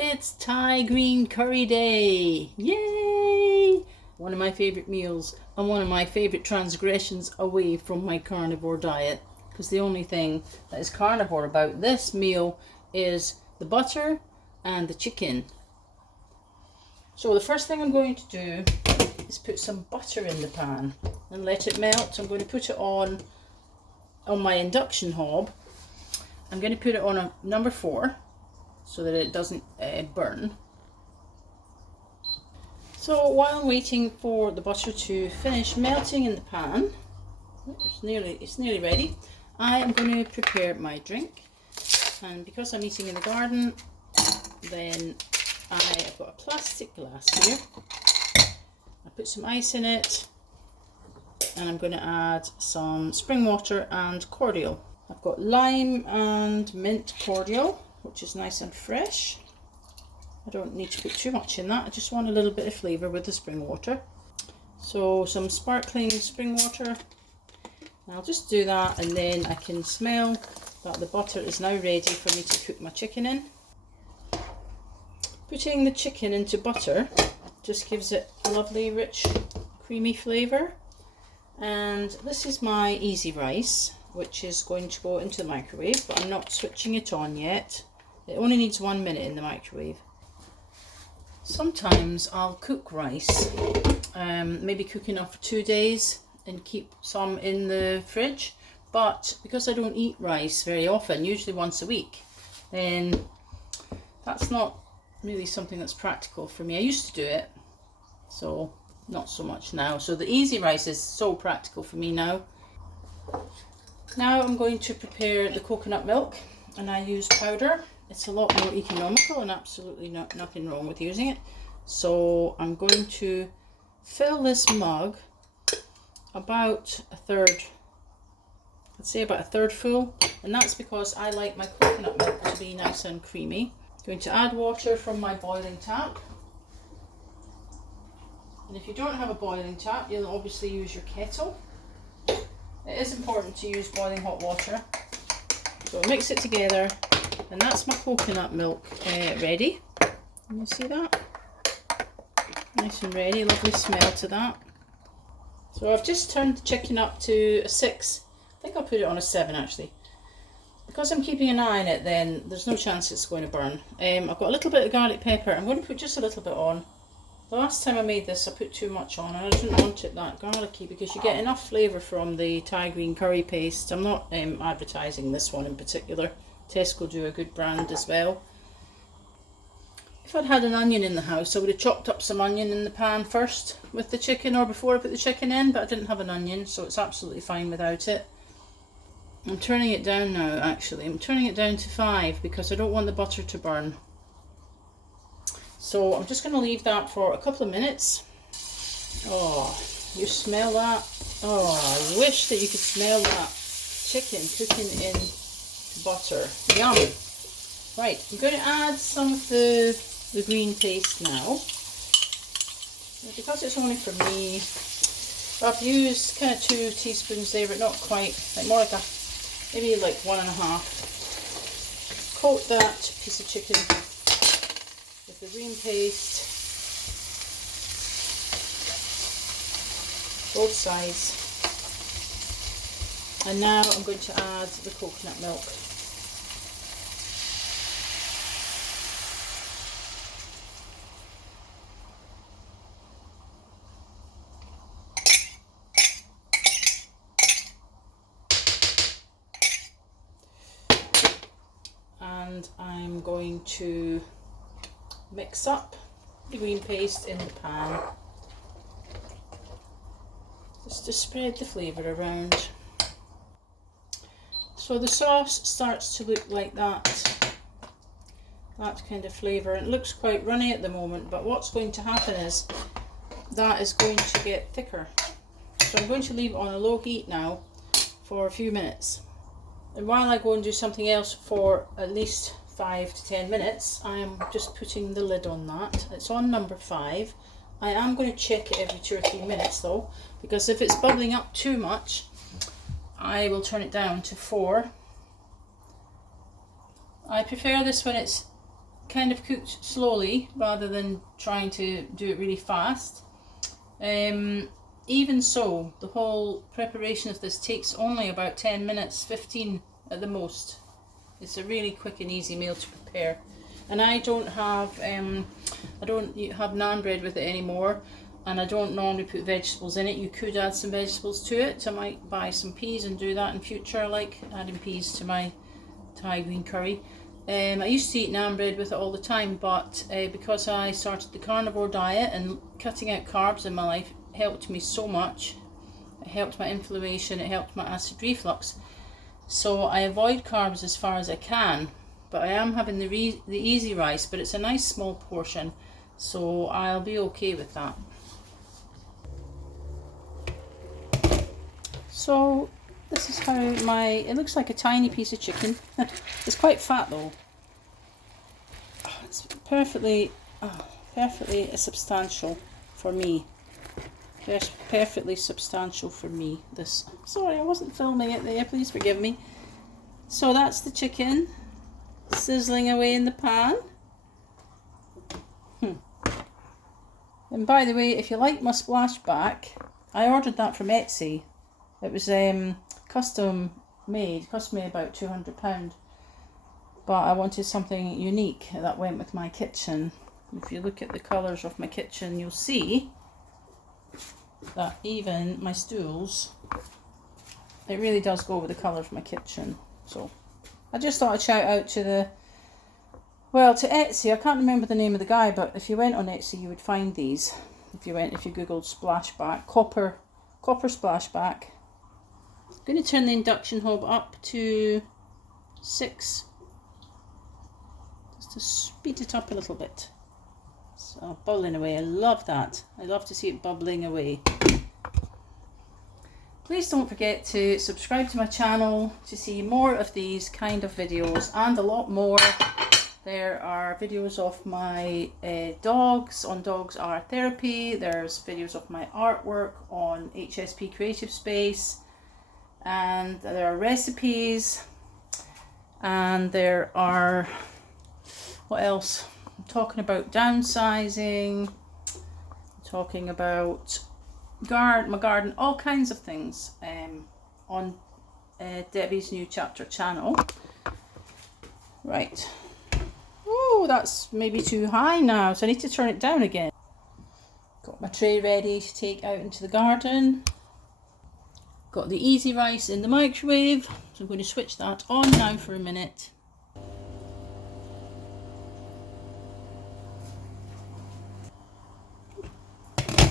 It's Thai green curry day! Yay! One of my favourite meals and one of my favourite transgressions away from my carnivore diet. Because the only thing that is carnivore about this meal is the butter and the chicken. So the first thing I'm going to do is put some butter in the pan and let it melt. I'm going to put it on my induction hob. I'm going to put it on a number 4. So that it doesn't burn. So while I'm waiting for the butter to finish melting in the pan, it's nearly ready, I am going to prepare my drink. And because I'm eating in the garden, then I've got a plastic glass here. I put some ice in it, and I'm going to add some spring water and cordial. I've got lime and mint cordial, which is nice and fresh. I don't need to put too much in that. I just want a little bit of flavour with the spring water. So some sparkling spring water. I'll just do that, and then I can smell that the butter is now ready for me to cook my chicken in. Putting the chicken into butter just gives it a lovely rich creamy flavour. And this is my easy rice, which is going to go into the microwave, but I'm not switching it on yet. It only needs 1 minute in the microwave. Sometimes I'll cook rice, maybe cook enough for 2 days and keep some in the fridge. But because I don't eat rice very often, usually once a week, then that's not really something that's practical for me. I used to do it, so not so much now. So the easy rice is so practical for me now. Now I'm going to prepare the coconut milk, and I use powder. It's a lot more economical and absolutely nothing wrong with using it. So I'm going to fill this mug about a third, I'd say about a third full, and that's because I like my coconut milk to be nice and creamy. I'm going to add water from my boiling tap. And if you don't have a boiling tap, you'll obviously use your kettle. It is important to use boiling hot water. So mix it together, and that's my coconut milk ready. Can you see that? Nice and ready, lovely smell to that. So I've just turned the chicken up to a 6. I think I'll put it on a 7 actually. Because I'm keeping an eye on it, then there's no chance it's going to burn. I've got a little bit of garlic pepper. I'm going to put just a little bit on. The last time I made this, I put too much on, and I didn't want it that garlicky because you get enough flavour from the Thai green curry paste. I'm not advertising this one in particular. Tesco do a good brand as well. If I'd had an onion in the house, I would have chopped up some onion in the pan first with the chicken, or before I put the chicken in, but I didn't have an onion, so it's absolutely fine without it. I'm turning it down now, actually. I'm turning it down to 5 because I don't want the butter to burn. So I'm just going to leave that for a couple of minutes. Oh, you smell that? Oh, I wish that you could smell that chicken cooking in butter. Yum! Right, I'm going to add some of the green paste now. Because it's only for me, I've used kind of 2 teaspoons there, but not quite, like more like maybe like 1.5. Coat that piece of chicken with the green paste, both sides, and now I'm going to add the coconut milk. And I'm going to mix up the green paste in the pan just to spread the flavour around. So the sauce starts to look like that kind of flavour. It looks quite runny at the moment, but what's going to happen is that is going to get thicker. So I'm going to leave it on a low heat now for a few minutes. And while I go and do something else for at least 5 to 10 minutes, I am just putting the lid on that. It's on number 5. I am going to check it every 2 or 3 minutes though, because if it's bubbling up too much, I will turn it down to 4. I prefer this when it's kind of cooked slowly rather than trying to do it really fast. Even so, the whole preparation of this takes only about 10 minutes, 15 at the most. It's a really quick and easy meal to prepare. And I don't have naan bread with it anymore, and I don't normally put vegetables in it. You could add some vegetables to it. I might buy some peas and do that in future, like adding peas to my Thai green curry. I used to eat naan bread with it all the time, but because I started the carnivore diet and cutting out carbs in my life helped me so much. It helped my inflammation, it helped my acid reflux. So I avoid carbs as far as I can, but I am having the easy rice, but it's a nice small portion, so I'll be okay with that. So this is how it looks like a tiny piece of chicken. It's quite fat though. It's perfectly substantial for me. Perfectly substantial for me. This. Sorry, I wasn't filming it there. Please forgive me. So that's the chicken sizzling away in the pan. And by the way, if you like my splashback, I ordered that from Etsy. It was custom made. Cost me about £200. But I wanted something unique that went with my kitchen. If you look at the colours of my kitchen, you'll see that even my stools, it really does go with the colour of my kitchen. So I just thought I'd shout out to to Etsy. I can't remember the name of the guy, but if you went on Etsy you would find these. If you googled splashback, copper splashback. I'm going to turn the induction hob up to 6, just to speed it up a little bit. So bubbling away, I love that. I love to see it bubbling away. Please don't forget to subscribe to my channel to see more of these kind of videos and a lot more. There are videos of my dogs on Dogs Are Therapy. There's videos of my artwork on HSP Creative Space, and there are recipes, and there are, what else? I'm talking about downsizing, I'm talking about my garden, all kinds of things on Debbie's New Chapter channel. Right. Oh, that's maybe too high now, so I need to turn it down again. Got my tray ready to take out into the garden. Got the easy rice in the microwave, so I'm going to switch that on now for a minute.